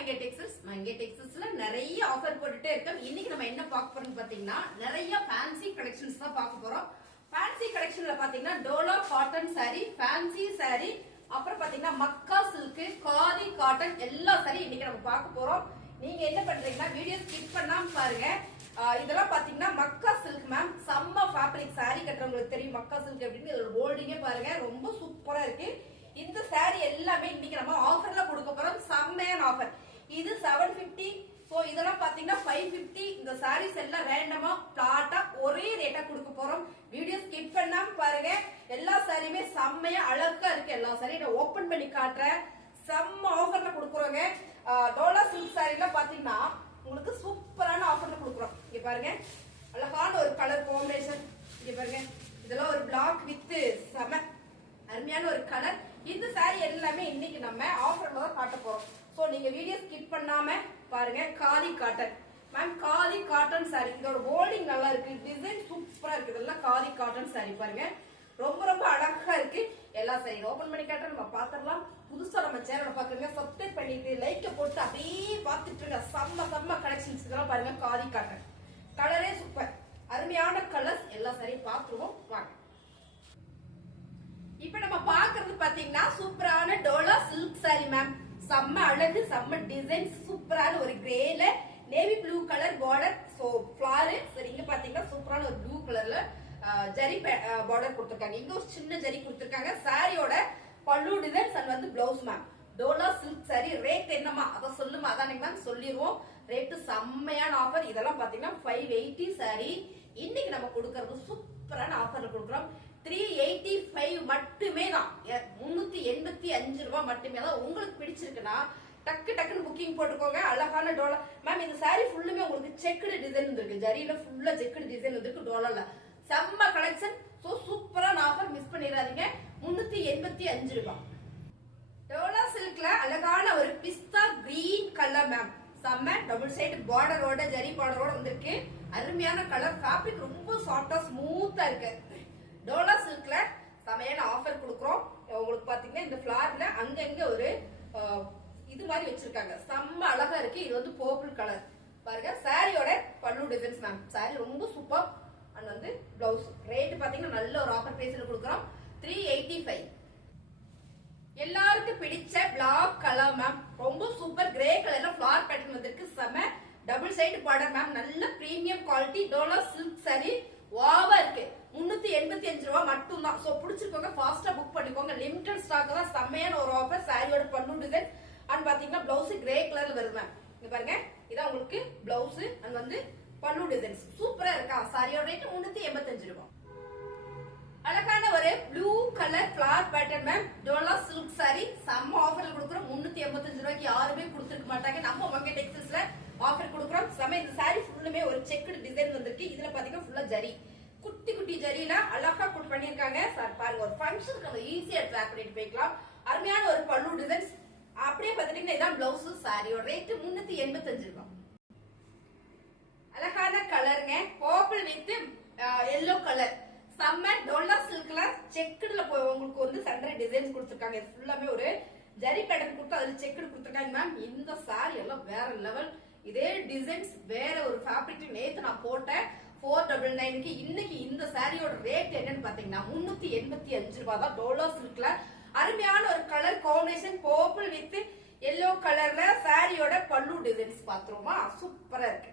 மங்கை டெக்ஸ்டைல்ஸ்ல நிறைய ஆஃபர் போட்டுட்டே இருக்கோம். இன்னைக்கு நம்ம என்ன பார்க்க போறோம்னு பாத்தீங்கன்னா நிறைய ஃபேன்சி கலெக்ஷன்ஸ் தான் பார்க்க போறோம். ஃபேன்சி கலெக்ஷன்ல பாத்தீங்கன்னா Dola cotton sorry, fancy sorry, அப்புறம் பாத்தீங்கன்னா மக்கா சில்க், காதி காட்டன் எல்லா சாரி இன்னைக்கு நம்ம பார்க்க போறோம். நீங்க என்ன பண்றீங்கன்னா வீடியோ ஸ்கிப் பண்ணாம பாருங்க. இதெல்லாம் பாத்தீங்கன்னா மக்கா சில்க் மேம், செம்ம ஃபேப்ரிக். சாரி கட்டுறவங்களுக்கு தெரியும் மக்கா சில்க் அப்படின்னு. இதோட போல்டிங்கே பாருங்க, ரொம்ப சூப்பரா இருக்கு. இந்த சாரி எல்லாமே இன்னைக்கு நம்ம ஆஃபர்ல கொடுக்க போறோம். செம்மையான ஆஃபர். இது 750. சோ இதெல்லாம் பாத்தீங்கன்னா 550. இந்த சாரீஸ் எல்லாம் ரேண்டமா பிளாட்டா ஒரே ரேட்டா கொடுக்க போறோம். வீடியோ ஸ்கிப் பண்ணாம பாருங்க. எல்லா சாரியுமே செம்மையா அழகா இருக்கு. எல்லா சாரியும் நான் ஓபன் பண்ணி காட்டுறேன். செம்ம ஆஃபர்ல கொடுக்குறோங்க. டோலா சில்க் சாரில பாத்தீங்கன்னா உங்களுக்கு சூப்பரான ஆஃபர்ல கொடுக்குறோம். இங்க பாருங்க, அழகான ஒரு கலர் காம்பினேஷன். இங்க பாருங்க, இதெல்லாம் ஒரு பிளாக் வித் செம அருமையான ஒரு கலர். இந்த சாரி எல்லாமே இன்னைக்கு நம்ம ஆஃபர்ல தான் காட்ட போறோம். சோ நீங்க வீடியோ ஸ்கிப் பண்ணாம பாருங்க. Khadi cotton ma'am, khadi cotton sorry. இதோட போல்டிங் நல்லா இருக்கு, டிசைன் சூப்பரா இருக்கு. இதெல்லாம் காதி காட்டன் சாரி பாருங்க, ரொம்ப ரொம்ப அழகா இருக்கு. எல்லா சாரி ஓபன் பண்ணி காட்டுறேன், நம்ம பாத்திரலாம். புதுசா நம்ம சேனலை பாக்குறீங்க, சப்ஸ்கிரைப் பண்ணிட்டு லைக்க போட்டு அப்படியே பாத்துட்டு இருங்க. செம்ம செம்ம கலெக்ஷன்ஸ் இதெல்லாம் பாருங்க. காதி காட்டன் கலரே சூப்பர், அருமையான கலர்ஸ். எல்லா சாரியும் பாத்துருவோம் வாங்க. இப்ப நம்ம பாக்குறது பாத்தீங்கன்னா சூப்பரான டோலா சில்க் சாரி மேம். செம்ம அழகு, செம்ம டிசைன், சூப்பரான ஒரு கிரேல navy blue colour border. So ஃபிளார் சரி. இங்க பாத்தீங்கன்னா சூப்பரான ஒரு ப்ளூ கலர்ல ஜரி பார்டர் கொடுத்திருக்காங்க. இங்க ஒரு சின்ன ஜரி கொடுத்திருக்காங்க. சாரியோட பல்லு டிசைன்ஸ் அண்ட் வந்து blouse ma'am. Dola silk sorry rate என்னமா அத சொல்லுமா? அதானே மேம் சொல்லிடுவோம். ரேட்டு செம்மையான ஆஃபர். இதெல்லாம் பாத்தீங்கன்னா 580 சாரி. இன்னைக்கு நம்ம கொடுக்கறது சூப்பரான ஆஃபர்ல கொடுக்குறோம். 385 மட்டுமே தான். 385 ரூபாய் மட்டுமே தான். உங்களுக்கு பிடிச்சிருக்குன்னா டக்கு டக்குன்னு புக்கிங் போட்டுக்கோங்க. அழகான டோலா மேம். இந்த சாரி ஃபுல்லுமே உங்களுக்கு செக்குடு டிசைன் இருக்கு. ஜரியில ஃபுல்லா செக்குடு டிசைன் இருக்கு. டோலால செம்ம கலெக்ஷன். சோ சூப்பரான ஆஃபர், மிஸ் பண்ணிடாதீங்க. 385 ரூபாய். டோலா சில்க்ல அழகான ஒரு பிஸ்தா கிரீன் கலர் மேம். செம்ம டபுள் சைடு பார்டரோட ஜரி பார்டரோட வந்திருக்கு. அருமையான கலர். ஃபேப்ரிக் ரொம்ப சாஃப்டா ஸ்மூத்தா இருக்கு. டோலா சில்க்ல செமையான ஆஃபர் கொடுக்குறோம். உங்களுக்கு பாத்தீங்கன்னா இந்த ஃபிளார்ல அங்கங்க ஒரு இது மாதிரி வச்சிருக்காங்க. செம்ம அழகா இருக்கு. இது வந்து பர்பிள் கலர் பாருங்க. சாரியோட பல்லு டிசைன்ஸ் மேம். சாரி ரொம்ப சூப்பர். அண்ட் வந்து பிளவுஸ் ரேட் பாத்தீங்கன்னா நல்ல ஒரு ஆஃபர் பிரைஸ்ல கொடுக்குறோம். 385. எல்லாருக்கும் பிடிச்ச பிளாக் கலர் மேம். ரொம்ப சூப்பர் கிரே கலர்ல ஃபிளார் பேட்டர்ன் வந்திருக்கு. செம டபுள் சைடு பார்டர் மேம். நல்ல premium quality Dola silk sorry. வாவா இருக்கு. 385 ரூபாய் மட்டும் தான். சோ பிடிச்சிருக்கோங்க, ஃபாஸ்டா புக் பண்ணிக்கோங்க. லிமிடெட் ஸ்டாக் தான். செம்மையான ஒரு ஆஃபர். சாரியோட பல்லு டிசைன் அண்ட் பாத்தீங்கன்னா பிளவுஸ் கிரே கலர்ல வருது மேம். இங்க பாருங்க, இதான் உங்களுக்கு பிளவுஸ் அண்ட் வந்து பல்லு டிசைன்ஸ் சூப்பரா இருக்கா. சாரியோட ரேட் 385 ரூபாய். அழகான ஒரு blue colour flower pattern ma'am. Dola silk sorry செம்ம ஆஃபர்ல கொடுக்குறோம். 385 ரூபாய்க்கு யாருமே கொடுத்துருக்க மாட்டாங்க. நம்ம மங்கை டெக்ஸ்டைல்ஸ்ல ஆஃபர் கொடுக்குறோம். செம. இந்த சாரி ஃபுல்லுமே ஒரு செக்குடு டிசைன் வந்திருக்கு. இதுல பாத்தீங்கன்னா ஃபுல்லா ஜரி, குட்டி குட்டி ஜரியில அழகா குட் பண்ணிருக்காங்க. சார் பாருங்க, ஒரு ஃபங்க்ஷனுக்கு நம்ம ஈஸியா ட்ராக் பண்ணிட்டு போய்க்கலாம். அருமையான ஒரு பல்லு டிசைன்ஸ். அப்படியே பாத்துட்டீங்கன்னா இதான் பிளவுஸ். சாரியோட ரேட் 385 ரூபாய். அழகான கலருங்க, பர்பிள் வித் எல்லோ கலர். செம்ம டோலா சில்க்ல செக்குடுல போய் உங்களுக்கு வந்து சென்டர் டிசைன்ஸ் கொடுத்திருக்காங்க. இது ஃபுல்லாமே ஒரு ஜரி பேட்டர்ன் கொடுத்து அதுல செக்குடு கொடுத்திருக்காங்க மேம். இந்த சாரி எல்லாம் வேற லெவல். இதே டிசைன்ஸ் வேற ஒரு ஃபேப்ரிக்ல நேத்து நான் போட்டேன் 499க்கு. இன்னைக்கு இந்த சாரியோட ரேட் என்னன்னு பாத்தீங்கன்னா 385 ரூபாய் தான். டோலா சில்க்ல அருமையான ஒரு colour combination purple with yellow கலர்ல. சாரியோட பல்லு டிசைன்ஸ் பாத்துருவோமா? சூப்பரா இருக்கு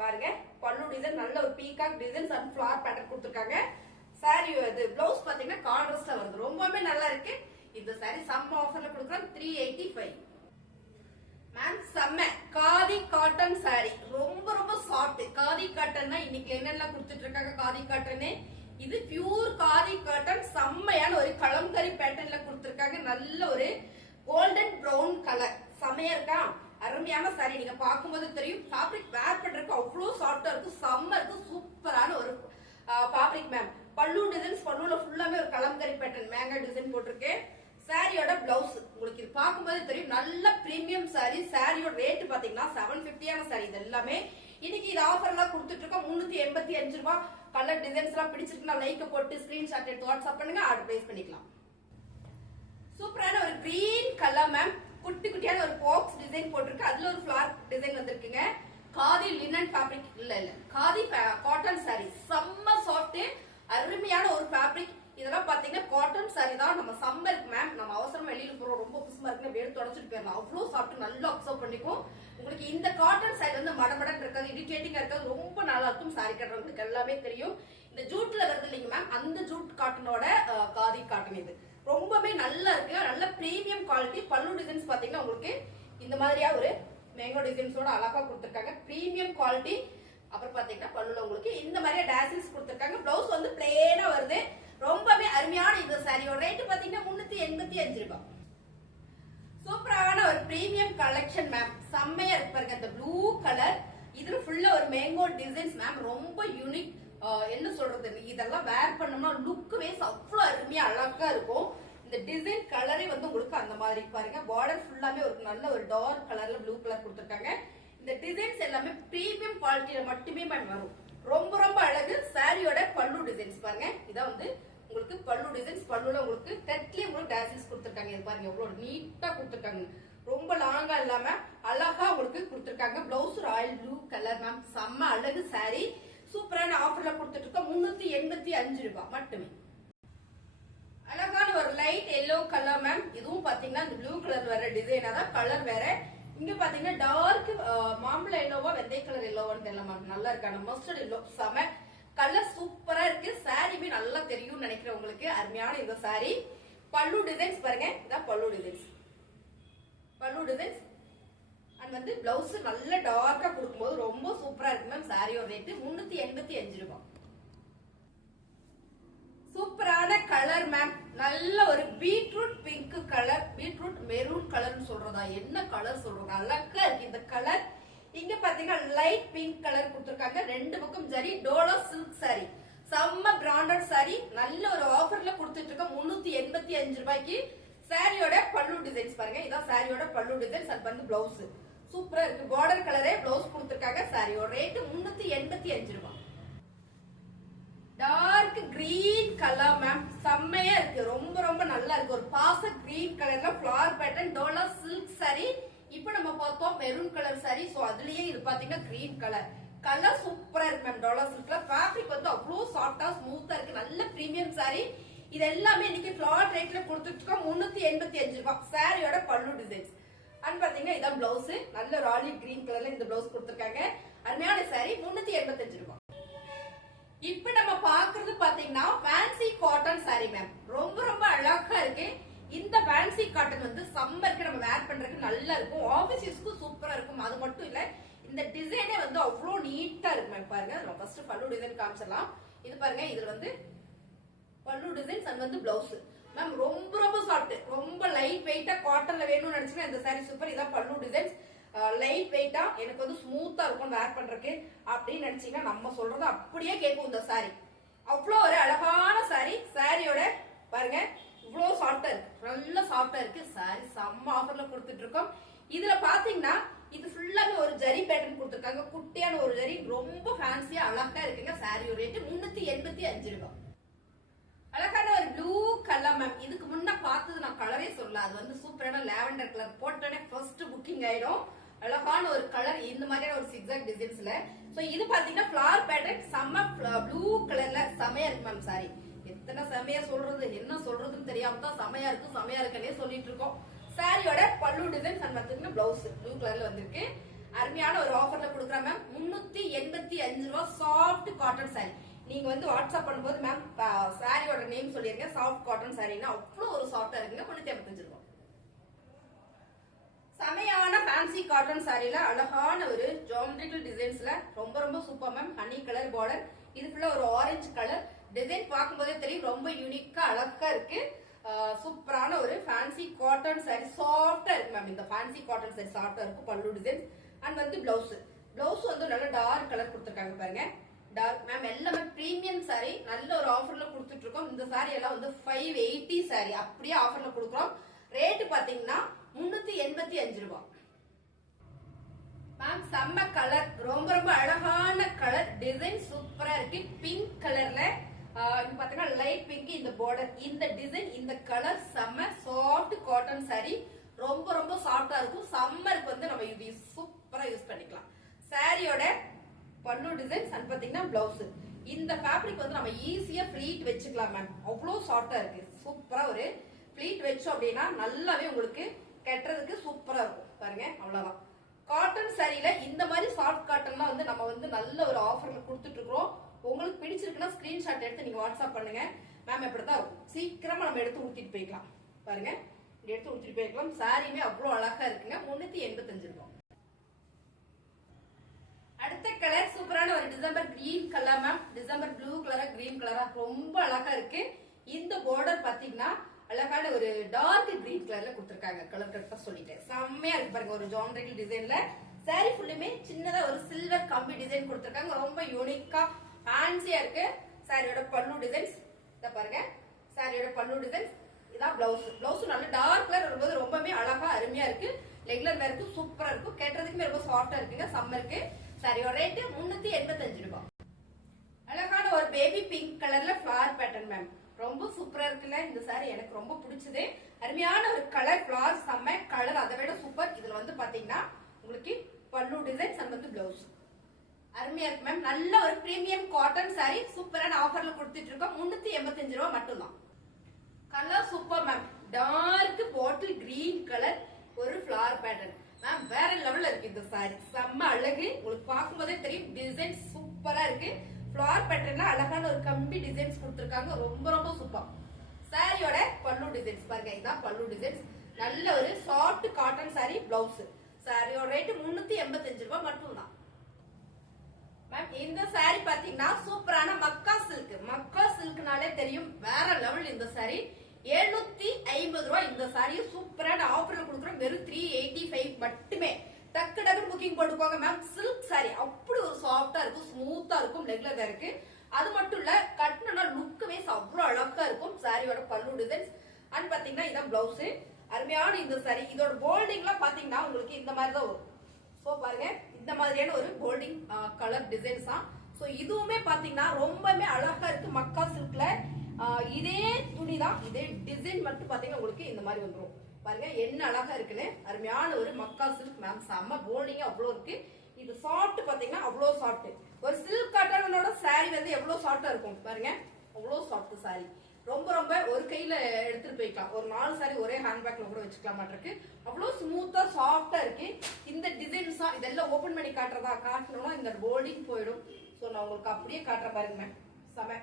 பாருங்க. பல்லு டிசைன் நல்ல ஒரு peacock designs and flower pattern கொடுத்திருக்காங்க. சாரி இது பிளவுஸ் பாத்தீங்கன்னா கான்ட்ராஸ்டா வருது. ரொம்பவே நல்லா இருக்கு. இந்த சாரி செம்ம ஆஃபர்ல கொடுக்குறோம். 385 மேம். செம்ம காதி காட்டன் சாரி. ரொம்ப ரொம்ப சாஃப்ட். காதி காட்டன் இன்னைக்கு என்னெல்லாம் கொடுத்துட்டு இருக்காங்க. காதி காட்டன் இது பியூர் காதி காட்டன். செம்மையான ஒரு கலம்கரி பேட்டர்ன்ல கொடுத்திருக்காங்க. நல்ல ஒரு கோல்டன் பிரவுன் கலர். செம்மையா இருக்கா. அருமையான சாரி. நீங்க பாக்கும்போது தெரியும். ஃபேப்ரிக் வேர் பண்றதுக்கு அவ்வளவு சாஃப்டா இருக்கு. செம்ம இருக்கு. சூப்பரான ஒரு ஃபேப்ரிக் மேம். பல்லு டிசைன்ஸ் பல்லுல ஃபுல்லாமே ஒரு கலம்கரி பேட்டர்ன் மேங்கா டிசைன் போட்டிருக்கேன். சாரியோட பிளவுஸ் உங்களுக்கு இது பாக்கும்போது தெரியும். நல்ல பிரீமியம் சாரி. சாரியோட ரேட் பாத்தீங்கன்னா 750 சாரி. இது எல்லாமே இன்னைக்கு இது ஆஃபர்லாம் கொடுத்துட்டு இருக்கோம். 385 ரூபாய். கலர் டிசைன்ஸ் எல்லாம் பிடிச்சிருக்குன்னா லைக் போட்டு ஸ்கிரீன்ஷாட் எடுத்து வாட்ஸ்அப் பண்ணுங்க. ஆர்டர் பிளேஸ் பண்ணிக்கலாம். சூப்பரான ஒரு கிரீன் கலர் மேம். குட்டி குட்டியான ஒரு பாக்ஸ் டிசைன் போட்டிருக்கு. அதுல ஒரு ஃபிளார் டிசைன் வந்திருக்குங்க. காதி லினன் ஃபேப்ரிக் இல்ல காதி காட்டன் சாரி, செம்ம சாஃப்ட், அருமையான ஒரு ஃபேப்ரிக். இதெல்லாம் பாத்தீங்கன்னா காட்டன் சாரி தான். நம்ம சம்மருக்கு மேம் நம்ம அவசரம் வெளியில போறோம், ரொம்ப புதுசா இருக்குன்னு வேறு தொடச்சிட்டு போயிடலாம். அவ்வளவு சாப்பிட்டு நல்லா அப்சர்வ் பண்ணிக்கும். உங்களுக்கு இந்த காட்டன் சாரி வந்து மடமடன் இருக்காது, இரிட்டேட்டிங்கா இருக்காது, ரொம்ப நல்லா இருக்கும். சாரி கட்டுறவங்களுக்கு எல்லாமே தெரியும். இந்த ஜூட்ல வருது இல்லைங்க மேம், அந்த ஜூட் காட்டனோட காதி காட்டன் இது ரொம்பவே நல்லா இருக்கு. நல்ல பிரீமியம் குவாலிட்டி. பல்லு டிசைன்ஸ் பாத்தீங்கன்னா உங்களுக்கு இந்த மாதிரியா ஒரு மேங்கோ டிசைன்ஸோட அழகா கொடுத்துருக்காங்க, பிரீமியம் குவாலிட்டி. அப்புறம் பாத்தீங்கன்னா பல்லுல உங்களுக்கு இந்த மாதிரியா டேசில்ஸ் கொடுத்துருக்காங்க. பிளவுஸ் வந்து பிளேனா வருது. ரொம்பவே அருமையான இந்த சாரியோட ரேட் பாத்தீங்கன்னா 385 ரூபாய். சூப்பரான ஒரு பிரீமியம் கலெக்ஷன் மேம், செம்மையா இருக்கு பாருங்க. இந்த ப்ளூ கலர் இதுல ஃபுல்லா ஒரு மேங்கோ டிசைன்ஸ் மேம், ரொம்ப யூனிக். என்ன சொல்றது, இதெல்லாம் வேர் பண்ணோம்னா லுக் வைஸ் அவ்வளவு அருமையா அழகா இருக்கும். இந்த டிசைன் கலரே வந்து உங்களுக்கு அந்த மாதிரி பாருங்க. பார்டர் ஃபுல்லாமே ஒரு நல்ல ஒரு டார்க் கலர்ல ப்ளூ கலர் கொடுத்துருக்காங்க. இந்த டிசைன்ஸ் எல்லாமே பிரீமியம் குவாலிட்டியில மட்டுமே வரும். ரொம்ப ரொம்ப அழகு. சாரியோட பல்லு டிசைன்ஸ் பாருங்க. இதான் வந்து உங்களுக்கு பல்லு டிசைன்ஸ். பல்லுல உங்களுக்கு தெட்லயே உங்களுக்கு டேசில்ஸ் கொடுத்துருக்காங்க. இது பாருங்க எவ்வளவு நீட்டா கொடுத்துருக்காங்க. ரொம்ப லாங்கா இல்லாம அழகா உங்களுக்கு கொடுத்துருக்காங்க. Blouse Royal blue colour ma'am, செம்ம அழகு சாரி. சூப்பரான ஆஃபர்ல கொடுத்துட்டு இருக்கோம். 385 ரூபாய் மட்டுமே. அழகான ஒரு லைட் எல்லோ கலர் மேம். இதுவும் பாத்தீங்கன்னா இந்த ப்ளூ கலர் வேற டிசைனா தான், கலர் வேற. இங்க பாத்தீங்கன்னா டார்க் மாம்பழ எல்லோவா வெந்தய கலர் எல்லோவான்னு தெரியல மேம், நல்லா இருக்கான மஸ்டர்ட் எல்லோ, செம கலர், சூப்பரா இருக்கு. சாரியுமே நல்லா தெரியும் நினைக்கிறேன் உங்களுக்கு. அருமையான இந்த சாரி. பல்லு டிசைன்ஸ் பாருங்க, இதான் பல்லு டிசைன்ஸ். பல்லு டிசைன்ஸ் அண்ட் வந்து பிளவுஸ் நல்ல டார்க்கா கொடுக்கும்போது ரொம்ப சூப்பரா இருக்கு மேம். சாரியோட ரேட் 385 ரூபாய். சூப்பரான கலர் மேம், நல்ல ஒரு beetroot pink colour, beetroot maroon கலர்னு சொல்றதா, என்ன கலர் சொல்றதா, அழகா இருக்கு இந்த கலர். இங்க பாத்தீங்கன்னா லைட் பிங்க் கலர் கொடுத்திருக்காங்க. ரெண்டு பக்கம் ஜரி டோலா சில்க் சாரி, செம்ம பிராண்டட் சாரி. நல்ல ஒரு ஆஃபர்ல கொடுத்துட்டு இருக்கோம் 385 ரூபாய்க்கு. சாரியோட பல்லு டிசைன்ஸ் பாருங்க, இதான் சாரியோட பல்லு டிசைன்ஸ். அது வந்து பிளவுஸ் சூப்பரா இருக்கு. பார்டர் கலரே பிளவுஸ் கொடுத்திருக்காங்க. சாரியோட ரேட் 385 ரூபாய். டார்க் கிரீன் கலர் மேம், செம்மையா இருக்கு. ரொம்ப ரொம்ப நல்லா இருக்கு. ஒரு பாச கிரீன் கலர்ல flower pattern Dola silk sorry. இப்போ நம்ம பார்த்தோம் மெரூன் கலர் சாரி. சோ அதுலயே இது பாத்தீங்கன்னா கிரீன் கலர். கலர் சூப்பரா இருக்கு மேம். டோலா சில்க்ல ஃபேப்ரிக் வந்து அவ்வளவு சாஃப்டா ஸ்மூத்தா இருக்கு. நல்ல பிரீமியம் சாரி. இது எல்லாமே இன்னைக்கு ஃபிளாட் ரேட்ல கொடுத்துட்டு இருக்கோம் 385 ரூபாய். சாரியோட பல்லு டிசைன்ஸ் அண்ட் பாத்தீங்கன்னா இதான் பிளவுஸ். நல்ல ஒரு ஆலிவ் கிரீன் கலர்ல இந்த பிளவுஸ் கொடுத்திருக்காங்க. அருமையான சாரி 385 ரூபாய். இப்ப நம்ம பாக்குறது பாத்தீங்கன்னா ஃபேன்சி காட்டன் சாரி மேம், ரொம்ப ரொம்ப அழகா இருக்கு. இந்த ஃபேன்சி காட்டன் வந்து சம்மருக்கு நம்ம வேர் பண்றதுக்கு நல்லா இருக்கும். ஆபீஸ் யூஸ்க்கு சூப்பரா இருக்கும். அது மட்டும் இல்ல, இந்த டிசைனே வந்து அவ்வளவு நீட்டா இருக்கு மேம். பாருங்க, நம்ம ஃபர்ஸ்ட் பல்லு டிசைன் காமிச்சிடலாம். இது பாருங்க, இதுல வந்து பல்லு டிசைன்ஸ் அண்ட் வந்து பிளவுஸ் மேம் ரொம்ப ரொம்ப சாஃப்ட், ரொம்ப லைட் வெயிட்டா காட்டன்ல வேணும்னு நினைச்சீங்கன்னா இந்த சாரி சூப்பர். இதான் பல்லு டிசைன்ஸ். லைட் வெயிட்டா எனக்கு வந்து ஸ்மூத்தா இருக்கும் வேர் பண்றதுக்கு அப்படின்னு நினைச்சீங்கன்னா நம்ம சொல்றது அப்படியே கேட்கும் இந்த சாரி. அவ்வளோ ஒரு அழகான சாரி. சாரியோட பாருங்க இவ்வளவு சாஃப்டா இருக்கு, நல்ல சாஃப்டா இருக்கு. சாரி செம்ம ஆஃபர்ல கொடுத்துட்டு இருக்கோம். இதுல பாத்தீங்கன்னா இது ஃபுல்லாவே ஒரு ஜரி பேட்டர்ன் கொடுத்துருக்காங்க. குட்டியான ஒரு ஜரி, ரொம்ப ஃபேன்சியா அழகா இருக்குங்க. சாரியோட ரேட் 385 ரூபாய். அழகான ஒரு ப்ளூ கலர் மேம். இதுக்கு முன்ன பார்த்தது நான் கலரே சொல்ல, அது வந்து சூப்பரான லாவெண்டர் கலர். போட்டோடனே ஃபர்ஸ்ட் புக்கிங் ஆயிடும். அழகான ஒரு கலர், இந்த மாதிரியான ஒரு சிக்ஸாக் டிசைன்ஸ்ல. சோ இது பாத்தீங்கன்னா ஃபிளவர் பேட்டர்ன், செம்ம ப்ளூ கலர்ல செமையா இருக்கு மேம். சாரி எத்தனை செமையா சொல்றது, என்ன சொல்றதுன்னு தெரியாம தான் செமையா இருக்கு செமையா இருக்குன்னே சொல்லிட்டு இருக்கோம். சாரியோட பல்லு டிசைன்ஸ் அண்ட் பாத்தீங்கன்னா பிளவுஸ் ப்ளூ கலர்ல வந்திருக்கு. அருமையான ஒரு ஆஃபர்ல கொடுக்குறேன் மேம். 385 ரூபாய். Soft cotton sorry. நீங்க வந்து வாட்ஸ்அப் பண்ணும்போது மேம் சாரியோட நேம் சொல்லிருங்க. சாஃப்ட் காட்டன் சாரினா அவ்வளவு ஒரு சாஃப்டா இருக்குங்க. 385 ரூபாய். செமையான ஃபேன்சி காட்டன் சாரில அழகான ஒரு ஜியோமெட்ரிக்கல் டிசைன்ஸ்ல ரொம்ப ரொம்ப super ma'am. Honey colour border, இது ஃபுல்லா ஒரு ஆரஞ்சு கலர் டிசைன். பார்க்கும்போதே தெரியும் ரொம்ப யூனிக்கா அழகா இருக்கு. சூப்பரான ஒரு ஃபேன்சி காட்டன் சாரி, சாஃப்டா இருக்கு மேம். இந்த ஃபேன்சி காட்டன் சாரி சாஃப்டா இருக்கும். பல்லு டிசைன்ஸ் அண்ட் வந்து பிளவுஸ் வந்து நல்ல டார்க் கலர் கொடுத்துருக்காங்க பாருங்க. டார்க் மேம் எல்லாமே பிரீமியம் சாரி. நல்ல ஒரு ஆஃபர்ல கொடுத்துட்டு இருக்கோம். இந்த சாரி எல்லாம் வந்து 580 சாரி அப்படியே ஆஃபர்ல கொடுக்குறோம். ரேட் பாத்தீங்கன்னா 385 ரூபாய் மேம். செம்ம கலர், ரொம்ப ரொம்ப அழகான கலர். டிசைன் சூப்பரா இருக்கு. பிங்க் கலர்ல பாத்தீங்கன்னா லைட் பிங்க் இந்த பார்டர், இந்த டிசைன், இந்த கலர் செம்ம சாஃப்ட் காட்டன் சாரி. ரொம்ப ரொம்ப சாஃப்டா இருக்கும். சம்மருக்கு வந்து நம்ம இது சூப்பரா யூஸ் பண்ணிக்கலாம். சாரியோட பல்லு டிசைன்ஸ் அண்ட் பாத்தீங்கன்னா பிளவுஸ். இந்த ஃபேப்ரிக் வந்து நம்ம ஈஸியா ஃபிளீட் வச்சுக்கலாம் மேம். அவ்வளவு சாஃப்டா இருக்கு. சூப்பரா ஒரு ஃபிளீட் வச்சோம் அப்படின்னா நல்லாவே உங்களுக்கு கட்டுறதுக்கு சூப்பரா இருக்கும். பாருங்க அவ்வளவுதான். காட்டன் சாரியில இந்த மாதிரி சாஃப்ட் காட்டன்லாம் வந்து நம்ம வந்து நல்ல ஒரு ஆஃபர்ல கொடுத்துட்டு இருக்கோம். உங்களுக்கு பிடிச்சிருக்குன்னா ஸ்கிரீன்ஷாட் எடுத்து நீங்க வாட்ஸ்அப் பண்ணுங்க மேம். இப்படிதான் இருக்கும். சீக்கிரமா நம்ம எடுத்து ஊத்திட்டு போய்க்கலாம். பாருங்க எடுத்து ஊத்திட்டு போய்க்கலாம். சாரியுமே அவ்வளவு அழகா இருக்குங்க. 385 ரூபாய். அடுத்த கலர் சூப்பரான ஒரு December green colour ma'am. December blue கலரா கிரீன் கலரா ரொம்ப அழகா இருக்கு. இந்த பார்டர் பாத்தீங்கன்னா அழகான ஒரு டார்க் கிரீன் கலர்ல கொடுத்திருக்காங்க. கலர் கரெக்டா சொல்லிட்டேன். செம்மையா இருக்கு பாருங்க. ஒரு ஜான்ரெல் டிசைன்ல சாரி ஃபுல்லுமே சின்னதா ஒரு சில்வர் கம்பி டிசைன் கொடுத்திருக்காங்க. ரொம்ப யூனிக்கா ஃபேன்சியா இருக்கு. சாரியோட பல்லு டிசைன்ஸ் இத பாருங்க. சாரியோட பல்லு டிசைன்ஸ் இதான் பிளவுஸ். பிளவுஸ் நல்ல டார்க் கலர் வரும்போது ரொம்பவே அழகா அருமையா இருக்கு. ரெகுலர் வேருக்கு சூப்பரா இருக்கும். கேட்டதுக்குமே ரொம்ப சாஃப்டா இருக்குங்க. சம்மருக்கு சாரியோட ரேட் 385 ரூபாய். அழகான ஒரு பேபி பிங்க் கலர்ல ஃபிளவர் பேட்டர்ன் மேம். ரொம்ப சூப்பரா இருக்குல்ல இந்த சாரி. எனக்கு ரொம்ப பிடிச்சது. அருமையான ஒரு கலர் ஃபிளவர். செம்ம கலர். அதை விட சூப்பர். இதுல வந்து பாத்தீங்கன்னா உங்களுக்கு பல்லு டிசைன்ஸ் அண்ட் வந்து பிளவுஸ் அருமையா இருக்கு மேம். நல்ல ஒரு பிரீமியம் காட்டன் சாரி சூப்பரான ஆஃபர்ல கொடுத்துட்டு இருக்கோம். 385 ரூபாய் மட்டும்தான். Colour super ma'am. Dark bottle green colour ஒரு ஃபிளவர் பேட்டர்ன் மேம். வேற லெவல்ல இருக்கு இந்த சாரி. செம்ம அழகு. உங்களுக்கு பார்க்கும்போதே தெரியும். டிசைன் சூப்பரா இருக்கு. ஃபிளவர் பேட்டர்ன்ல அழகான ஒரு கம்பி டிசைன்ஸ் கொடுத்திருக்காங்க. ரொம்ப ரொம்ப சூப்பர். சாரியோட பல்லு டிசைன்ஸ் பாருங்க. இதான் பல்லு டிசைன்ஸ். நல்ல ஒரு சாஃப்ட் காட்டன் சாரி. பிளவுஸ் சாரியோட ரேட் 385 ரூபாய் மட்டும்தான் மேம். இந்த சாரி பாத்தீங்கன்னா சூப்பரான மக்கா சில்க். மக்கா சில்க்னாலே தெரியும் வேற லெவல் இந்த சாரி. 750 ரூபாய் இந்த சாரி. சூப்பரான ஆஃபர்ல கொடுக்குறோம். வெறும் 385 மட்டுமே. டக்கு டக்கு புக்கிங் போட்டுக்கோங்க மேம். சில்க் சாரி அப்படி ஒரு சாஃப்டா இருக்கும். ஸ்மூத்தா இருக்கும். ரெகுலரா இருக்கு. அது மட்டும் இல்ல கட்டினா லுக் வைஸ் அவ்வளவு அழகா இருக்கும். சாரியோட பல்லு டிசைன்ஸ் அண்ட் பாத்தீங்கன்னா இதான் பிளவுஸ். அருமையான இந்த சாரி. இதோட போல்டிங் எல்லாம் பாத்தீங்கன்னா உங்களுக்கு இந்த மாதிரி தான் வரும். சோ பாருங்க இந்த மாதிரியான ஒரு போல்டிங் கலர் டிசைன்ஸ் தான். சோ இதுவுமே பாத்தீங்கன்னா ரொம்பவே அழகா இருக்கு. மக்கா சில்க்ல இதே துணி தான். இதே டிசைன் மட்டும் பாத்தீங்கன்னா உங்களுக்கு இந்த மாதிரி வந்துரும். பாருங்க என்ன அழகா இருக்குன்னு. அருமையான ஒரு மக்கா சில்க் மேம். செம்ம போல்டிங் அவ்வளவு இருக்கு. இது சாஃப்ட் பாத்தீங்கன்னா அவ்வளவு சாஃப்ட். ஒரு சில்க் காட்டனோட சாரி வந்து எவ்வளவு சாஃப்டா இருக்கும் பாருங்க. அவ்வளவு சாஃப்ட் சாரி. ரொம்ப ரொம்ப ஒரு கையில எடுத்துட்டு போய்க்கலாம். ஒரு 4 சாரி ஒரே ஹேண்ட்பேக்ல கூட வச்சுக்கலாம் மாட்டிருக்கு. அவ்வளவு ஸ்மூத்தா சாஃப்டா இருக்கு. இந்த டிசைன்ஸ் தான். இதெல்லாம் ஓபன் பண்ணி காட்டுறதா காட்டணும்னா இந்த போல்டிங் போயிடும். சோ நான் உங்களுக்கு அப்படியே காட்டுற பாருங்க மேம். செம.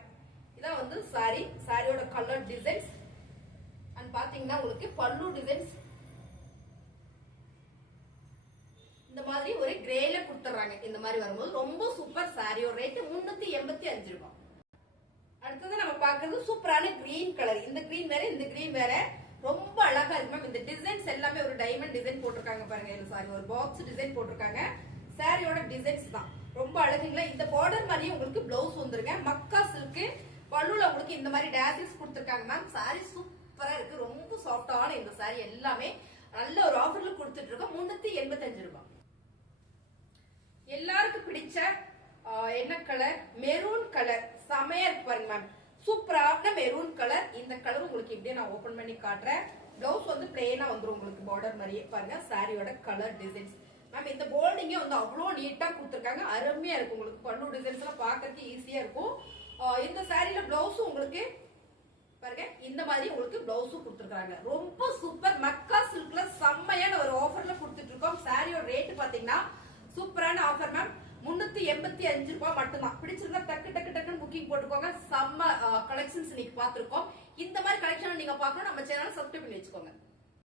இதான் வந்து சாரி. சாரியோட கலர் டிசைன்ஸ் அண்ட் பாத்தீங்கன்னா உங்களுக்கு பல்லு டிசைன்ஸ் இந்த மாதிரி ஒரு கிரேல கொடுத்துறாங்க. இந்த மாதிரி வரும்போது ரொம்ப சூப்பர். சாரியோட ரேட் 385 ரூபாய். அடுத்தது நம்ம பாக்குறது சூப்பரான கிரீன் கலர். இந்த கிரீன் வேற இந்த கிரீன் வேற. ரொம்ப அழகா இருக்கு மேம். இந்த டிசைன்ஸ் எல்லாமே ஒரு டைமண்ட் டிசைன் போட்டிருக்காங்க பாருங்க. சாரி ஒரு பாக்ஸ் டிசைன் போட்டிருக்காங்க. சாரியோட டிசைன்ஸ் தான் ரொம்ப அழகுங்களா. இந்த பார்டர் மாதிரியே உங்களுக்கு பிளவுஸ் வந்துருங்க. மக்கா சில்க் பல்லுல உங்களுக்கு இந்த மாதிரி டேசல்ஸ் கொடுத்திருக்காங்க மேம். சாரி சூப்பரா இருக்கு. ரொம்ப சாஃப்டான இந்த சாரி எல்லாமே நல்ல ஒரு ஆஃபர்ல கொடுத்துட்டு இருக்கோம். 385 ரூபாய். எல்லாருக்கும் பிடிச்ச என்ன கலர்? Maroon colour. செமையா இருக்கு பாருங்க மேம். சூப்பரான மெரூன் கலர். இந்த கலர் உங்களுக்கு இப்படியே நான் ஓபன் பண்ணி காட்டுறேன். பிளவுஸ் வந்து பிளெயினா வந்துரும் உங்களுக்கு பார்டர் மாதிரியே. பாருங்க சாரியோட கலர் டிசைன்ஸ் மேம். இந்த போல்டிங்கே வந்து அவ்வளவு நீட்டா கொடுத்திருக்காங்க. அருமையா இருக்கு. உங்களுக்கு பல்லு டிசைன்ஸ் எல்லாம் பாக்குறதுக்கு ஈஸியா இருக்கும். இந்த சாரியில பிளவுஸும் உங்களுக்கு பாருங்க இந்த மாதிரி உங்களுக்கு பிளவுஸும் கொடுத்திருக்காங்க. ரொம்ப சூப்பர். மக்கா சில்க்ல செம்மையான ஒரு ஆஃபர்ல கொடுத்துட்டு இருக்கோம். சாரியோட ரேட் பாத்தீங்கன்னா சூப்பரான ஆஃபர் மேம். 385 ரூபாய் மட்டும்தான். பிடிச்சிருந்தா டக்கு டக்கு டக்குன்னு புக்கிங் போட்டுக்கோங்க. செம்ம கலெக்ஷன்ஸ் இன்னைக்கு பாத்துருக்கோம். இந்த மாதிரி கலெக்ஷன் நீங்க பார்க்கணும் நம்ம சேனலை சப்ஸ்கிரைப் பண்ணி வச்சுக்கோங்க.